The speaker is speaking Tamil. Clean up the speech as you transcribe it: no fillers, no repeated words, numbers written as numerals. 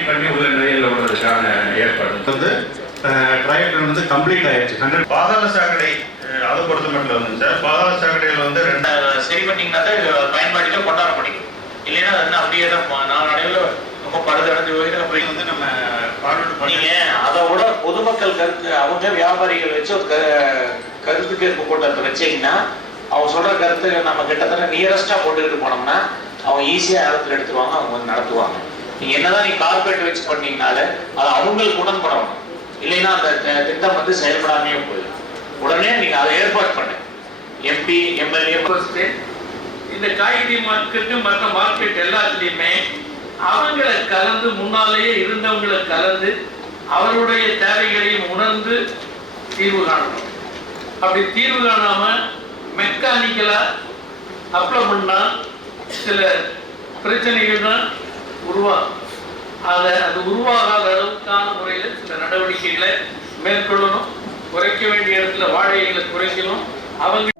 கிளீன் பண்ணி உள்ள நிலையில் விடுறதுக்கான ஏற்பாடு வந்து ட்ரையல் வந்து கம்ப்ளீட் ஆயிடுச்சு. 100 பாதாள சாக்கடை அதை பொறுத்த மட்டும் வந்து சார் பாதாள சாக்கடையில் வந்து சரி பண்ணிங்கன்னா தான் பயன்பாட்டில் கொண்டாட முடியும். இல்லைன்னா அது அப்படியே தான் நாளடைவில் ரொம்ப பழுதடைஞ்சு போயிட்டு அப்படி வந்து நம்ம நீங்கள் அதை விட பொதுமக்கள் கருத்து அவங்க வியாபாரிகள் வச்சு ஒரு கருத்து கேட்பு கூட்டத்தை வச்சிங்கன்னா அவங்க சொல்கிற கருத்து நம்ம கிட்டத்தட்ட நியரஸ்டாக போட்டுக்கிட்டு போனோம்னா அவங்க ஈஸியாக இடத்துல எடுத்துருவாங்க, அவங்க வந்து நடத்துவாங்க. நீங்கள் என்னதான் நீ கார்பரேட் வச்சு பண்ணீங்கனால அது அவங்களுக்கு உடன்படணும். இல்லைன்னா அந்த திட்டம் வந்து செயல்படாமையே போயிடும். உடனே நீங்கள் அதை ஏற்பாடு பண்ணு. எம்பி எம்எல்ஏ இந்த காய்கறி மார்க்கெட்டு மற்ற மார்க்கெட் எல்லாத்துலேயுமே அவங்களை கலந்து முன்னாலேயே இருந்தவங்களை கலந்து அவருடைய தேவைகளையும் உணர்ந்து தீர்வு காணணும். அப்படி தீர்வு காணாமல் மெக்கானிக்கலாக அப்ளை பண்ணால் சில பிரச்சனைகள் தான் உருவாகும். அது உருவாகாத அளவுக்கான முறையில் சில நடவடிக்கைகளை மேற்கொள்ளணும். குறைக்க வேண்டிய இடத்துல வாடகைகளை குறைக்கணும். அவங்க